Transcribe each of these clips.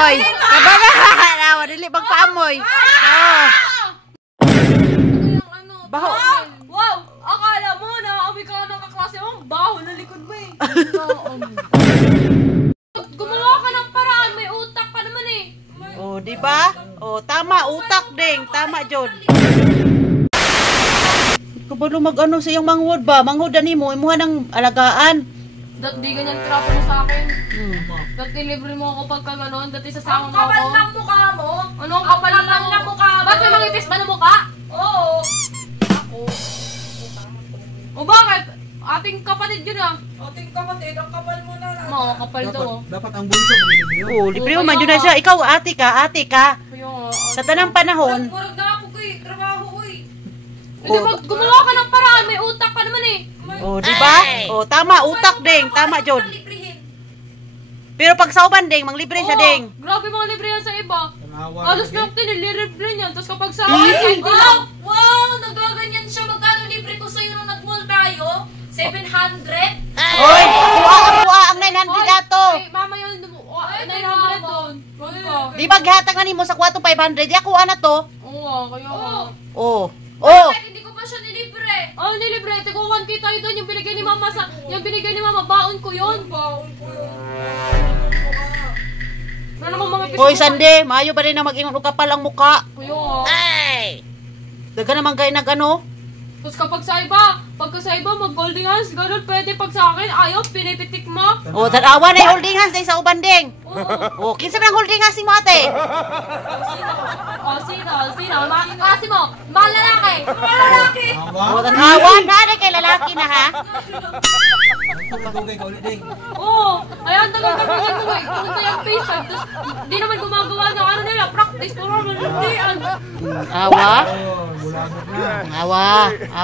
Oy, kabaga. Nawa, dili bang paamoy. Oh. Baho. Wow! Akala mo na amoy ka ng kaklase mo, baho na likod mo eh. Gumawa ka ng paraan, may utak ka naman eh. Oh, di ba? Oh, tama, utak ding. Tama, Jod. Kabalo mag-ano sa iyong manghod ba? Manghodan nimo, imuha ng alagaan. Dat di ganyan trapo mo sa akin. Dat delivery mo ako pagka gano'n, dati sasama mo ako. Ang kapal ng mukha mo. Ano ang kapal ng mukha mo? Ba't may mangitis ba ng mukha? Oo. O bakit? Ating kapatid yun ah. Ating kapatid, ang kapal mo na lang. Mga kapal daw oh. Dapat ang bunso mo yun. Oh, libre mo man yun na siya. Ikaw, ate ka. Kaya Sa tanang panahon. Murag na ako ko eh, trabaho ko eh. Hindi pag gumawa ka ng paraan, may utak ka naman eh. Oh, di ba? Oh, tama, utak ding. Tama, Jod. Librihin. Pero pag sauban ding, manglibre siya ding. Grabe mga libre yan sa iba. Tanawa. Alos lang tinililibre niyan. Tapos kapag sa akin, Wow, nagaganyan siya. Magkano libre ko sa'yo nung nag-mall tayo? 700? Oy, kuha ang 900 ato. Ay, mama yun, 900 doon. Di ba gihatag na nimo sa kwarto 500? Di ako ana to. Oo, kaya Oh. Oh. Kahit hindi ko pa siya nilibre. Oh, nilibre. Tigo 1K tayo doon. Yung binigay ni mama yung binigay ni mama, baon ko yun. Baon ko yun. Ano naman mga Hoy, Sande, maayo ba rin na mag-ingon og kapal ang muka? Kuya. Daga naman kay nag-ano. Tapos kapag sa iba, mag-golding hands, ganun pwede. Pag sa akin, ayaw, pinipitik mo. Oh, tanawa na yung holding hands sa uban ding. Oo. Oh, kinsa man ang holding hands ni mo ate? Oh, sino? Kasi mo, mahal lalaki. Lalaki! Oh, tanawa na kay lalaki na ha. Tugay ka ulit ding. Oo. Ayan, tagal-tagal mo eh. Punta yung face time. Tapos, di naman gumagawa ng ano nila, practice. Puro malindian. Awa. Oh, bulabot na.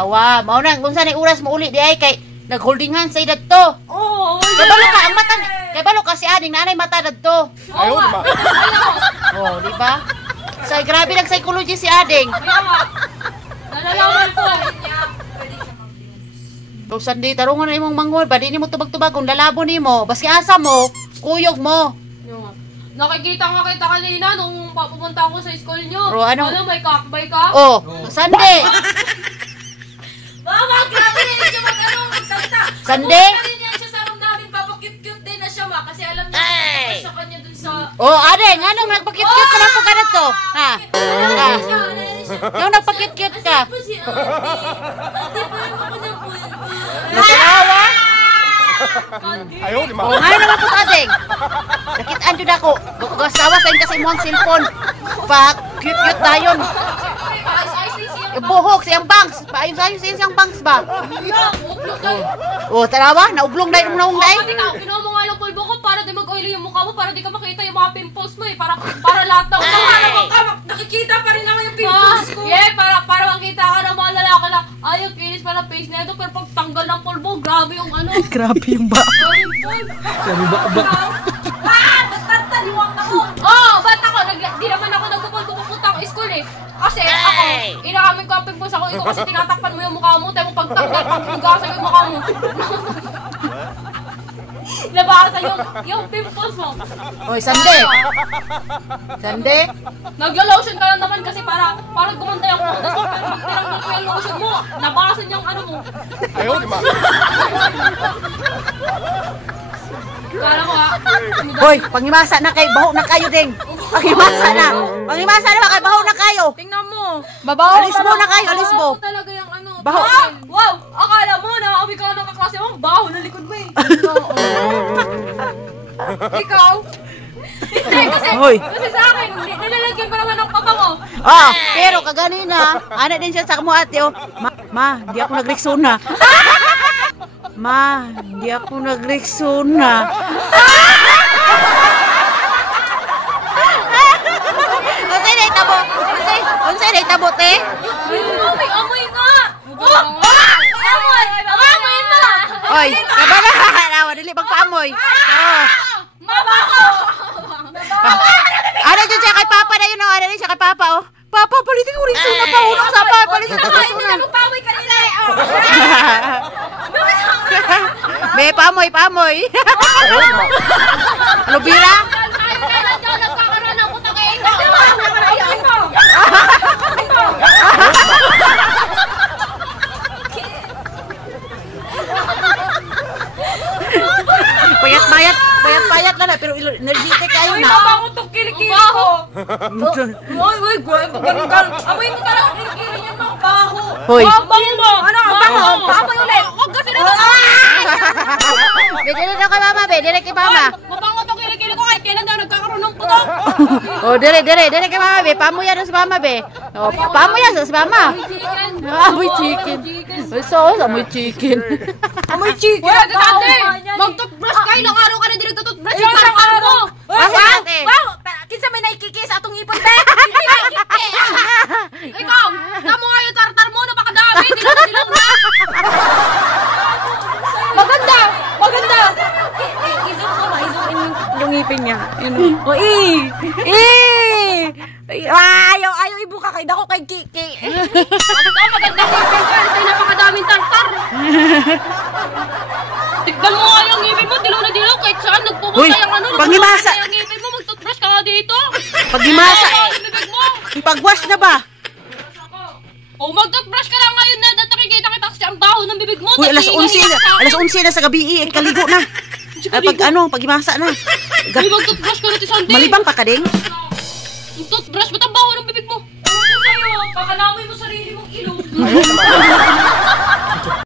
Awa. Mao na kung saan oras mo uli di ay kay nag-holding hands sa edad to. Oo. Kabalo ka ang mata. Kabalo ka si ading nanay mata dadto. Ayaw ba? Oh, di ba? So, grabe ng psychology si ading. Kaya nga. Nalalaman ko. So, Sandi, tarungan na imong manghol ba? Di ni mo tubag-tubag kung lalabo ni mo. Baski asa mo, kuyog mo. Nakikita nga kita kanina nung papupunta ako sa school nyo. Bro, ano? May kakbay ka? Oh, Sandi. Mama, grabe na yun siya magsalita. Sande? Pumunta rin yan siya sa room namin, papakute-cute din na siya ma. Kasi alam niya, sa kanya dun sa... Oh, ading, anong nagpakit-cute ka ng pagkana to? Ha? Yung nagpakit-cute ka? Po si ate. Ate, parang ako ng pulpo. Nasalawa? Ayaw, di Oh, ngayon naman po ading. Nakitaan dyan ako. Gasawa sa kasi mo ang cellphone. Pa, cute-cute na yun. Ayos-ayos din siya. Buhok siyang bangs. Paayos-ayos siyang bangs ba? Oh, tarawa, naublong na yung naong day. Pati ka, kinuha mo nga lang pulbo ko para di mag-oily yung mukha mo, para di ka makita yung mga pimples mo eh. Para lahat ng Nakikita pa rin naman yung pimples ko. Yeah, para makita ka ng mga lalaki na ayaw kinis pa ng face na ito, pero pag tanggal ng pulbo, grabe yung ano. Grabe yung ba? Sabi ba? Taliwang ako. Oh, ba't ako? Di naman ako nagpupulbo pupunta ako school eh. Kasi ako, inaamin ko ang pimples ako, ikaw kasi tinatakpan mo yung mukha mo, tayo mo pagtanggal, paghugasan yung mukha mo. Nabasa yung pimples mo. Oy, Sande. Sande. Nagla-lotion ka lang naman kasi para gumanda yung puntas mo, pero pag tinanggal ko yung lotion mo, nabasan yung ano mo. Ayaw, di ba? Kala ko ha. Hoy, pangimasa na kay baho na kayo ding. Pangimasa na. Pangimasa na kay baho na kayo. Tingnan mo. Babaw. Alis mo na kayo, alis mo. Baho talaga yung ano. Baho. Wow! Akala mo na amoy ka ng kaklase mo, baho na likod mo eh. Ikaw? Hindi, Hoy. kasi sa akin, nilalagyan ko naman ng pabango. Ah, pero kaganina, ana din siya sa kamo ate oh. Ma, di ako nagreksona. Ma, di ako nagreksona. Unsay na itabo? Unsay na itabo te? Amoy nga. Amoy! Amoy na! Oy, kabala nawa dili bang paamoy. Oh. Mabaho! Ano dyan siya kay Papa na yun oh. Ano din siya kay Papa oh. Papa, palitin ko rin suna pa. Unang sapa, palitin ko rin suna. Nagpapoy ka rin eh. May pamoy. Ano bira? Kailan dyan nagkakaroon payat lang na, pero energetic kayo Uy, na. mabango tong kilikili ko. Uy, amoy mo talaga ang kilikili niyan, mga baho. Hoy. Mabango mo. Ano, bango? Amoy ulit. Huwag kasi na Be, dire na kay mama, be, dire kay mama. Mabango tong kilikili ko kahit kailan daw nagkakaroon ng putok. Oh, dire kay mama, be. Pamuya na sa mama, be. Oh, pamuya sa mama. Chicken. Amoy chicken. Uy, sauce, amoy chicken. Amoy chicken. Wala ka ate. Mag-toothbrush ka. Ilang araw ka na hindi nagtutoothbrush. Yung parang mo. Ate. Wow! Kinsa may naikikis atong ipon, be? Hindi naikikis! Ikaw, tamo nga yung tartar mo. Napakadami. Dilaw na. Maganda! Maganda! I-zoom mo ba? I-zoom in yung ngipin niya. Yun o. Oh, ayaw ibuka kay dako kay Kiki. Maganda yung ngipin ko. Sa'yo napakadaming tartar. Tignan mo nga yung ngipin mo. Dilaw na dilaw. Kahit saan nagpupunta Uy, yung ano. pangimasa. Yung ngipin mo. Mag-toothbrush ka nga dito. Pagimasa. Ang bibig mo. Ipagwash na ba? O mag-toothbrush ka lang ngayon na nakikita kita kasi ang baho ng bibig mo. Uy, alas Tapos 11 hinahiya ka. alas 11 na sa gabi, kaligo na. Pagimasa na. Ay, mag-toothbrush ka na ti Sunday. Malibang pa ka ding? Toothbrush, ba't ang baho ng bibig mo? Ano sa'yo? Pakalamoy mo sarili mong ilong. Ayaw naman.